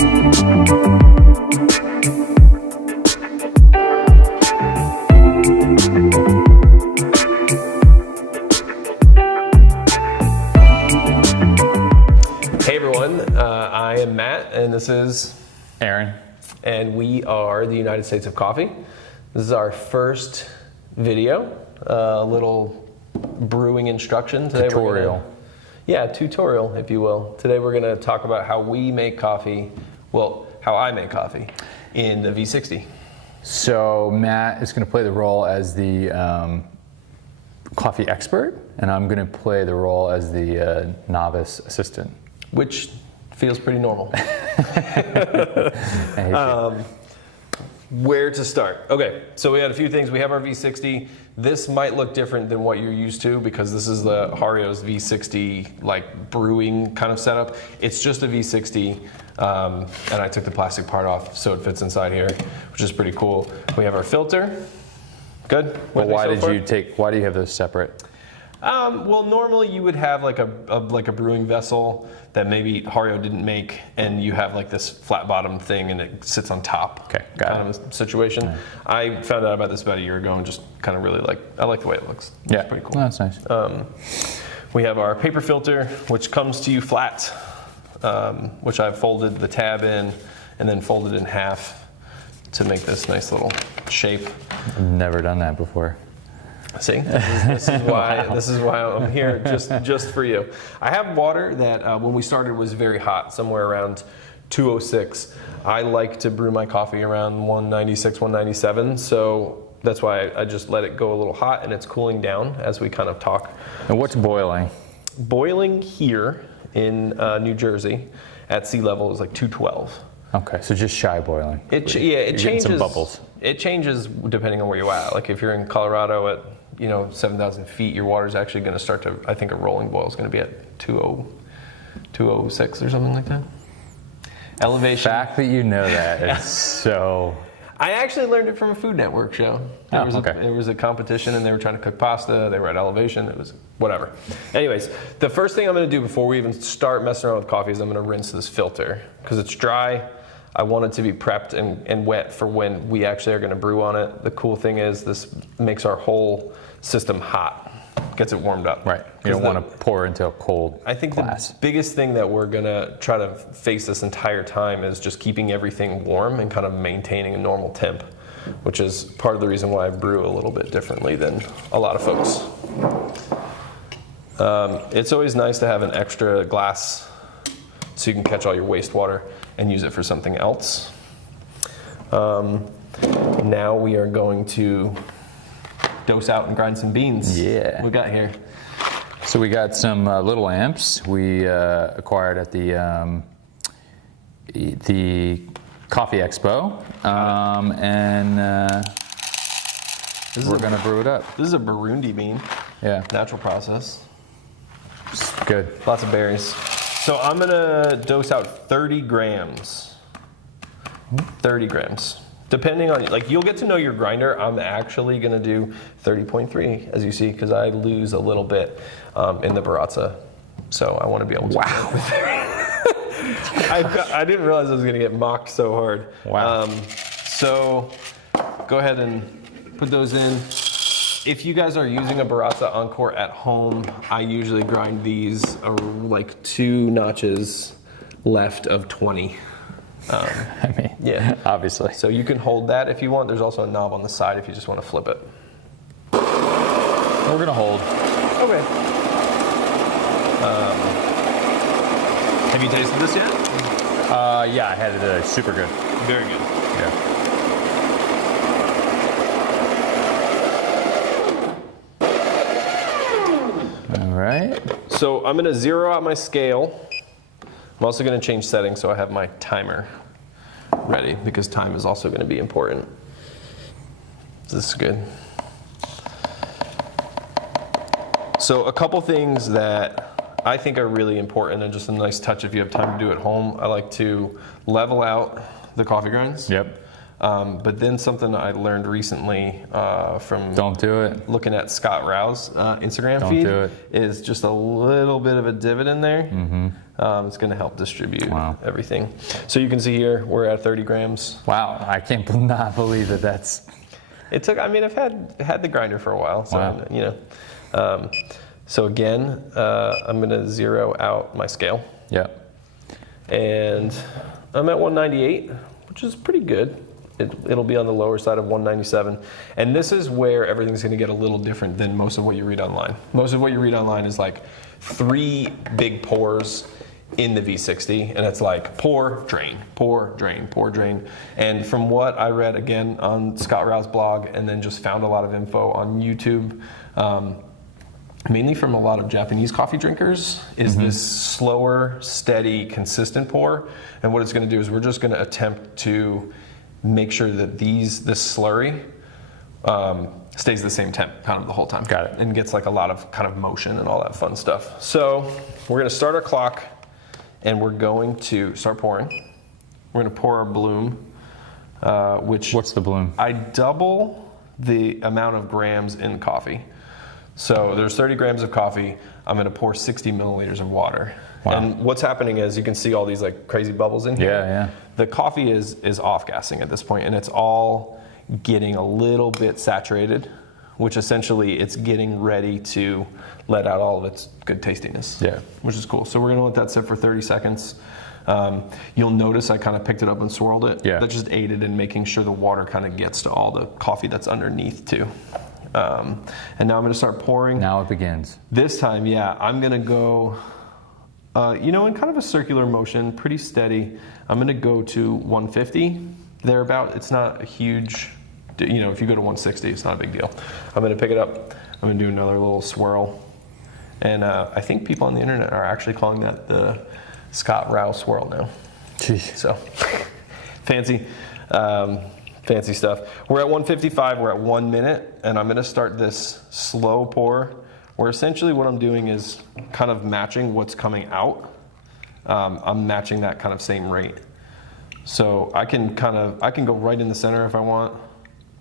Hey everyone, I am Matt and this is Aaron. And we are the United States of Coffee. This is our first video, a little brewing instruction. Today Tutorial. Tutorial, if you will. Today we're going to talk about how we make coffee, well, how I make coffee in the V60. So Matt is going to play the role as the coffee expert, and I'm going to play the role as the novice assistant. Which feels pretty normal. Where to start? Okay, so we had a few things. We have our V60. This might look different than what you're used to because this is the Hario's V60 like brewing kind of setup. It's just a V60, and I took the plastic part off so it fits inside here, which is pretty cool. We have our filter. Good. Well, why do you have those separate? Well, normally you would have like a brewing vessel that maybe Hario didn't make, and you have like this flat bottom thing, and it sits on top. Okay, got kind of a situation. Yeah. I found out about this about a year ago, and just kind of really I like the way it looks. Yeah, it's pretty cool. Oh, that's nice. We have our paper filter, which comes to you flat, which I've folded the tab in, and then folded in half to make this nice little shape. I've never done that before. See, this is why wow. This is why I'm here, just for you. I have water that when we started was very hot, somewhere around 206. I like to brew my coffee around 196, 197, so that's why I just let it go a little hot, and it's cooling down as we kind of talk. And what's boiling? Boiling here in New Jersey at sea level is like 212. Okay, so just shy boiling. It changes. Some bubbles. It changes depending on where you're at. Like if you're in Colorado at 7,000 feet, your water's actually going to start to. I think a rolling boil is going to be at 206 or something like that. Elevation. The fact that you know that is so. I actually learned it from a Food Network show. There was a competition, and they were trying to cook pasta. They were at elevation. It was whatever. Anyways, the first thing I'm going to do before we even start messing around with coffee is I'm going to rinse this filter because it's dry. I want it to be prepped and wet for when we actually are going to brew on it. The cool thing is this makes our whole system hot, gets it warmed up. Right. You don't want to pour into a cold I think glass. The biggest thing that we're going to try to face this entire time is just keeping everything warm and kind of maintaining a normal temp, which is part of the reason why I brew a little bit differently than a lot of folks. It's always nice to have an extra glass so you can catch all your wastewater and use it for something else. Now we are going to dose out and grind some beans. Yeah. What we got here? So we got some little amps we acquired at the Coffee Expo, and we're gonna brew it up. This is a Burundi bean. Yeah. Natural process. Good. Lots of berries. So I'm gonna dose out 30 grams. 30 grams. Depending on, you'll get to know your grinder. I'm actually gonna do 30.3, as you see, because I lose a little bit in the Baratza. So I wanna be able to. Wow. I didn't realize I was gonna get mocked so hard. Wow. So go ahead and put those in. If you guys are using a Baratza Encore at home, I usually grind these like 2 notches left of 20. I mean, yeah, obviously. So you can hold that if you want. There's also a knob on the side if you just want to flip it. We're gonna hold. Okay. Have you tasted this yet? Yeah, I had it today. Super good. Very good. Yeah. All right. So I'm gonna zero out my scale. I'm also gonna change settings so I have my timer ready because time is also gonna be important. This is good. So a couple things that I think are really important and just a nice touch if you have time to do at home. I like to level out the coffee grinds. Yep. But then something I learned recently from Don't do it. looking at Scott Rao's Instagram feed is just a little bit of a divot in there. It's going to help distribute everything. So you can see here, we're at 30 grams. Wow, I can't not believe that that's... It took, I mean, I've had the grinder for a while, so, you know. So again, I'm going to zero out my scale. Yeah. And I'm at 198, which is pretty good. It'll be on the lower side of 197. And this is where everything's going to get a little different than most of what you read online. Most of what you read online is like 3 big pours in the V60, and it's like pour, drain, pour, drain, pour, drain. And from what I read again on Scott Rao's blog, and then just found a lot of info on YouTube, mainly from a lot of Japanese coffee drinkers, is this slower, steady, consistent pour. And what it's going to do is we're just going to attempt to make sure that this slurry stays the same temp kind of the whole time. Got it. And gets like a lot of kind of motion and all that fun stuff. So we're going to start our clock, and we're going to start pouring. We're going to pour our bloom, which... What's the bloom? I double the amount of grams in coffee. So there's 30 grams of coffee. I'm going to pour 60 milliliters of water. Wow. And what's happening is you can see all these like crazy bubbles in here. Yeah. The coffee is off-gassing at this point, and it's all getting a little bit saturated, which essentially it's getting ready to let out all of its good tastiness. Yeah. Which is cool. So we're going to let that sit for 30 seconds. You'll notice I kind of picked it up and swirled it. Yeah. That just aided in making sure the water kind of gets to all the coffee that's underneath too. And now I'm going to start pouring. Now it begins. This time, I'm going to go, in kind of a circular motion, pretty steady. I'm going to go to 150, thereabout. It's not a huge, if you go to 160, it's not a big deal. I'm going to pick it up. I'm going to do another little swirl. And I think people on the internet are actually calling that the Scott Rao swirl now. Jeez. So, fancy stuff. We're at 155, we're at 1 minute, and I'm gonna start this slow pour, where essentially what I'm doing is kind of matching what's coming out. I'm matching that kind of same rate. So I can go right in the center if I want.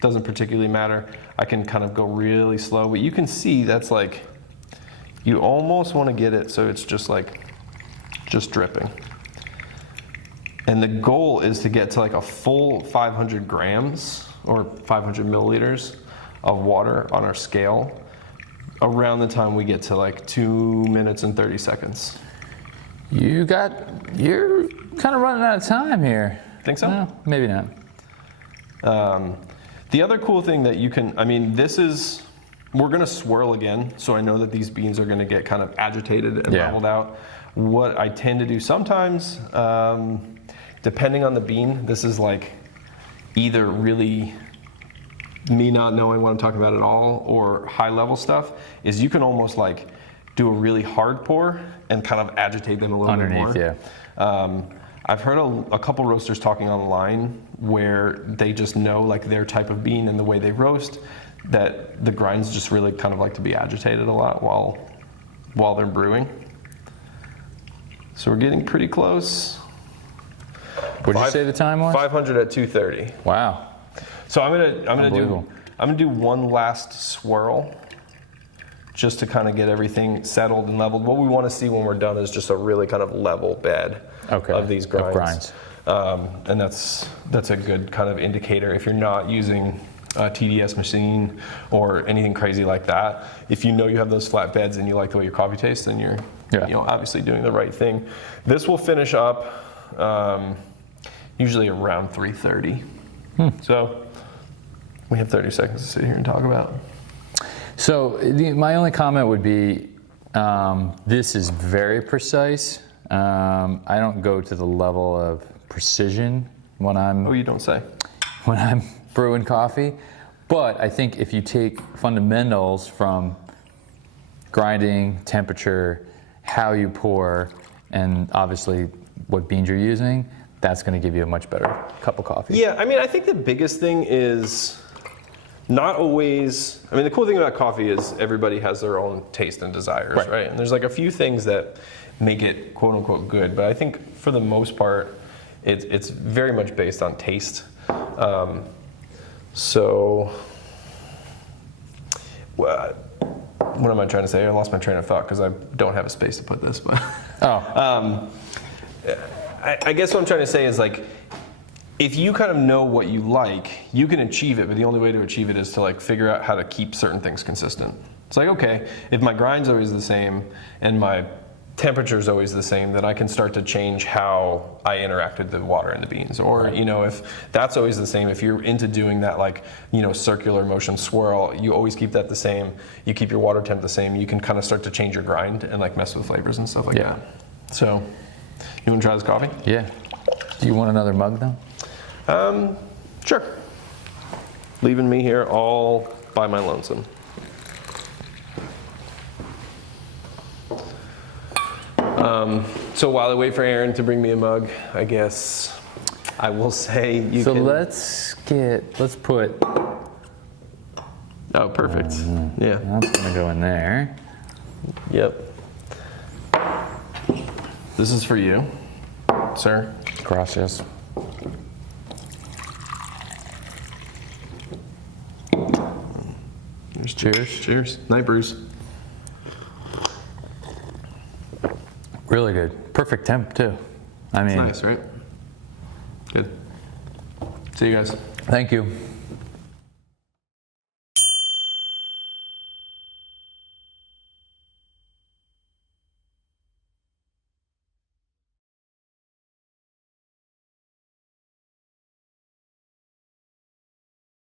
Doesn't particularly matter. I can kind of go really slow, but you can see that's like, you almost wanna get it so it's just dripping. And the goal is to get to like a full 500 grams or 500 milliliters of water on our scale around the time we get to like 2 minutes and 30 seconds. You're kind of running out of time here. Think so? No, maybe not. The other cool thing that we're gonna swirl again, so I know that these beans are gonna get kind of agitated and leveled out. What I tend to do sometimes, depending on the bean, this is like either really me not knowing what I'm talking about at all or high level stuff, is you can almost like do a really hard pour and kind of agitate them a little bit more. Yeah. I've heard a couple roasters talking online where they just know like their type of bean and the way they roast, that the grinds just really kind of like to be agitated a lot while they're brewing. So we're getting pretty close. What did you say the time was? 500 at 2:30. Wow. So I'm gonna do one last swirl, just to kind of get everything settled and leveled. What we want to see when we're done is just a really kind of level bed of these grinds. And that's a good kind of indicator if you're not using a TDS machine or anything crazy like that. If you know you have those flat beds and you like the way your coffee tastes, then you're obviously doing the right thing. This will finish up usually around 3:30. So we have 30 seconds to sit here and talk about. So my only comment would be, this is very precise. I don't go to the level of precision when I'm... Oh, you don't say. When I'm brewing coffee. But I think if you take fundamentals from grinding, temperature, how you pour, and obviously what beans you're using, that's going to give you a much better cup of coffee. Yeah, I mean, I think the biggest thing is not always, I mean, the cool thing about coffee is everybody has their own taste and desires, right? And there's like a few things that make it quote unquote good, but I think for the most part, it's very much based on taste. So, what am I trying to say? I lost my train of thought because I don't have a space to put this, but. Oh, I guess what I'm trying to say is like, if you kind of know what you like, you can achieve it, but the only way to achieve it is to like figure out how to keep certain things consistent. It's like, okay, if my grind's always the same and my temperature's always the same, then I can start to change how I interact with the water and the beans. Or, you know, if that's always the same, if you're into doing that like, you know, circular motion swirl, you always keep that the same, you keep your water temp the same, you can kind of start to change your grind and like mess with flavors and stuff like that. So, you want to try this coffee? yeah. Do you want another mug though? Sure. Leaving me here all by my lonesome. So while I wait for Aaron to bring me a mug, I guess I will say you So can... let's put, Oh, perfect. Yeah. that's gonna go in there. Yep. This is for you, sir. Gracias. Cheers. Cheers. Night brews. Really good. Perfect temp too. I mean, Nice, right? Good. See you guys. thank you.